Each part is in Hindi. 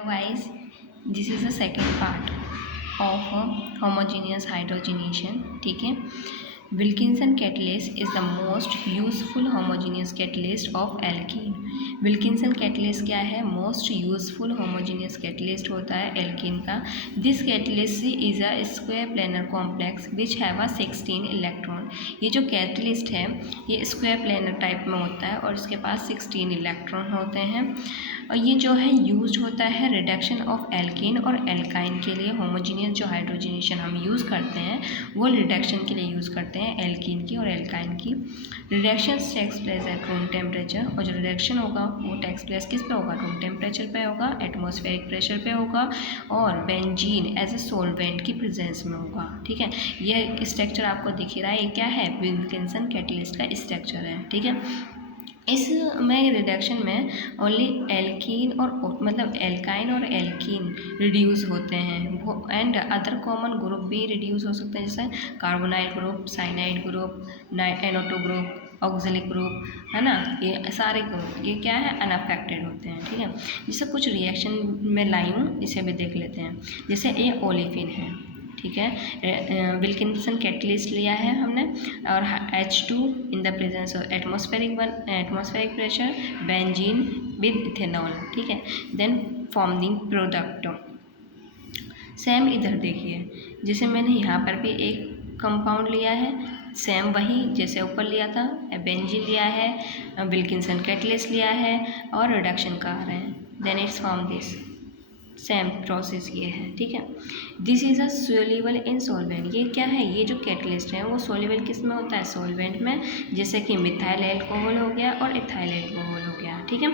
Otherwise, this is the second part of homogeneous hydrogenation. ठीक है. Wilkinson catalyst is the most useful homogeneous catalyst of alkene. Wilkinson catalyst क्या है? Most useful homogeneous catalyst होता है alkene का. This catalyst is a square planar complex which have a 16 electron. ये जो catalyst है ये square planar type में होता है और इसके पास 16 इलेक्ट्रॉन होते हैं और ये जो है यूज होता है रिडक्शन ऑफ एल्कीन और एल्काइन के लिए. होमोजीनियस जो हाइड्रोजनेशन हम यूज़ करते हैं वो रिडक्शन के लिए यूज़ करते हैं एल्कीन की और एल्काइन की. Reduction takes place at room temperature और जो रिडक्शन होगा वो टेक्स प्लेस किस पे होगा? रूम टेम्परेचर पे होगा, एटमॉस्फेरिक प्रेशर पे होगा और बेंजीन एज ए सोलवेंट की प्रेजेंस में होगा. ठीक है, ये स्ट्रक्चर आपको दिख रहा है. ये क्या है? विल्किंसन कैटलिस्ट का स्ट्रक्चर है. ठीक है, इसमें रिडक्शन में ओनली एल्कीन और मतलब एल्काइन और एल्कीन रिड्यूस होते हैं वो एंड अदर कॉमन ग्रुप भी रिड्यूस हो सकते हैं जैसे carbonyl group, cyanide group, NO2 group, oxalic group, है ना. ये सारे ग्रुप ये क्या है? अनअफेक्टेड होते हैं. ठीक है, जैसे कुछ रिएक्शन में लाई हूँ इसे भी देख लेते हैं. जैसे ये ओलिफिन है. ठीक है, विल्किंसन कैटलिस्ट लिया है हमने और H2 in the presence of atmospheric pressure, benzene with ethanol. ठीक है, देन फॉर्मिंग प्रोडक्ट. सेम इधर देखिए, जैसे मैंने यहाँ पर भी एक कंपाउंड लिया है, सेम वही जैसे ऊपर लिया था, बेंजीन लिया है, विल्किंसन कैटलिस्ट लिया है और रिडक्शन कर रहे हैं. Then it's form this. Same process ये है. ठीक है, this is a soluble in solvent. ये क्या है? ये जो कैटलिस्ट है वो सोल्यूबल किस में होता है? सॉल्वेंट में, जैसे कि मिथाइल अल्कोहल हो गया और इथाइल अल्कोहल हो गया. ठीक है,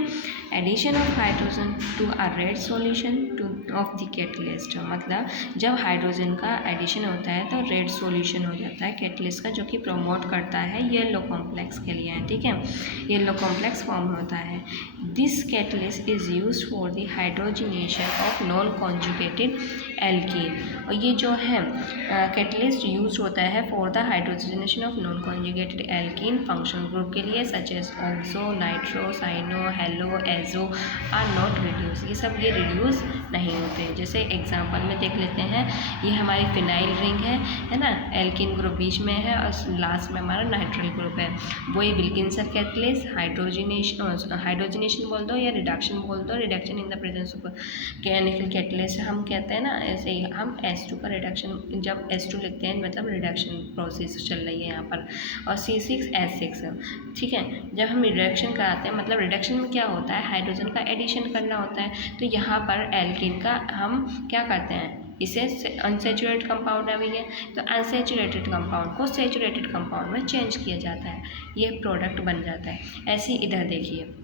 addition of hydrogen to a red solution to of the catalyst. मतलब जब हाइड्रोजन का एडिशन होता है तो रेड सॉल्यूशन हो जाता है कैटलिस्ट का, जो कि प्रमोट करता है येलो कॉम्प्लेक्स के लिए. ठीक है, येलो कॉम्प्लेक्स फॉर्म होता है. This catalyst is used for the hydrogenation of non conjugated alkene. और ये जो है कैटलिस्ट यूज होता है for the hydrogenation of non conjugated alkene functional group के लिए, such as oxo, nitro, cyano, halo, azo are not reduce. ये सब ये रिड्यूस नहीं होते. जैसे एग्जांपल में देख लेते हैं, ये हमारी फिनाइल रिंग है ना, एल्कीन ग्रुप बीच में है और लास्ट में हमारा नाइट्राइल ग्रुप है. वही विल्किंसन कैटलिस्ट हाइड्रोजनेशन बोल दो या रिडक्शन बोल दो, reduction in the presence of chemical catalyst हम कहते हैं ना. ऐसे ही हम H2 का रिडक्शन, जब H2 लिखते हैं मतलब रिडक्शन प्रोसेस चल रही है यहाँ पर, और C6H6. ठीक है, जब हम रिडक्शन कराते हैं मतलब रिडक्शन में क्या होता है? हाइड्रोजन का एडिशन करना होता है. तो यहाँ पर एल्कीन का हम क्या करते हैं? इसे अनसेचुरेटेड कंपाउंड है भैया, तो अनसेचुरेटेड कंपाउंड को सेचुरेटेड कंपाउंड में चेंज किया जाता है, ये प्रोडक्ट बन जाता है. ऐसे इधर देखिए,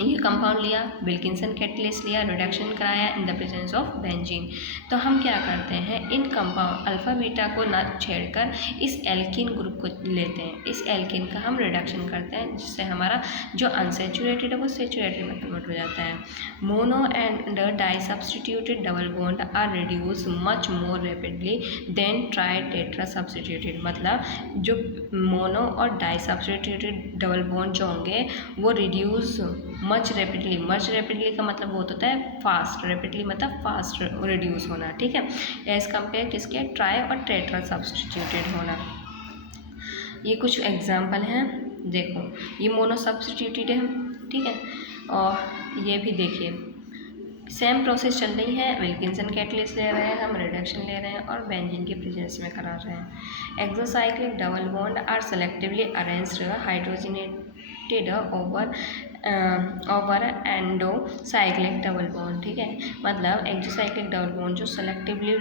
ये कंपाउंड लिया, विल्किंसन कैटलिस्ट लिया, रिडक्शन कराया in the presence of benzene. तो हम क्या करते हैं? इन कंपाउंड अल्फा बीटा को न छेड़कर इस एल्कीन ग्रुप को लेते हैं. इस एल्कीन का हम रिडक्शन करते हैं जिससे हमारा जो अनसेचुरेटेड है वो सेचुरेटेड में कन्वर्ट हो जाता है. Mono and di substituted double bond are reduce much more rapidly than tri tetra substituted. मतलब जो मोनो और डाई सब्सटीट्यूटेड डबल बॉन्ड जो होंगे वो रिड्यूस मच रैपिडली का मतलब वो होता है फास्ट. रैपिडली मतलब फास्ट रिड्यूस होना. ठीक है, एज कम्पेयर किसके? ट्राई और टेट्रा सब्सटीट्यूटेड होना. ये कुछ एग्जाम्पल हैं. देखो, ये मोनो सब्सटीट्यूटेड है. ठीक है, और ये भी देखिए सेम प्रोसेस चल रही है. विल्किंसन कैटलिस्ट ले रहे हैं हम, रिडक्शन ले रहे हैं और बेंजीन के प्रेजेंस में करा रहे हैं. Exocyclic double bond are selectively arranged hydrogenated over endocyclic double bond. ठीक है, मतलब एक्सोसाइक्लिक डबल बॉन्ड जो सेलेक्टिवली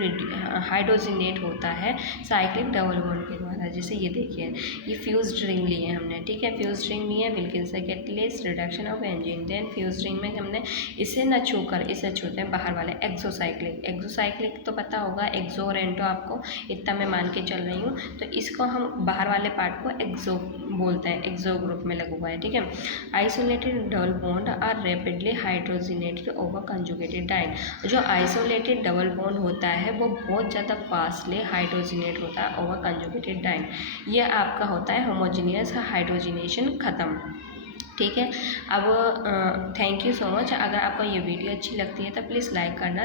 हाइड्रोजनेट होता है साइक्लिक डबल बॉन्ड के द्वारा. जैसे ये देखिए, ये फ्यूज रिंग लिए हमने. ठीक है, फ्यूज रिंग लिए Wilkinson catalyst, reduction of benzene. Then fuse ring में हमने इसे न छूकर इसे छूते हैं बाहर वाले एक्सोसाइक्लिक तो पता होगा, एक्सो और एंटो आपको इतना मैं मान के चल रही हूँ. तो इसको हम बाहर वाले पार्ट को एक्सो बोलते हैं, एक्सो ग्रुप में लगा हुआ है. ठीक है, isolated double bond are rapidly hydrogenated over conjugated diene. जो आइसोलेटेड डबल बॉन्ड होता है वो बहुत ज़्यादा फास्टली हाइड्रोजनेट होता है ओवर कंजुगेटेड डाइन. ये आपका होता है होमोजीनियस हाइड्रोजनेशन खत्म. ठीक है। अब थैंक यू सो मच। अगर आपको ये वीडियो अच्छी लगती है तो प्लीज़ लाइक करना।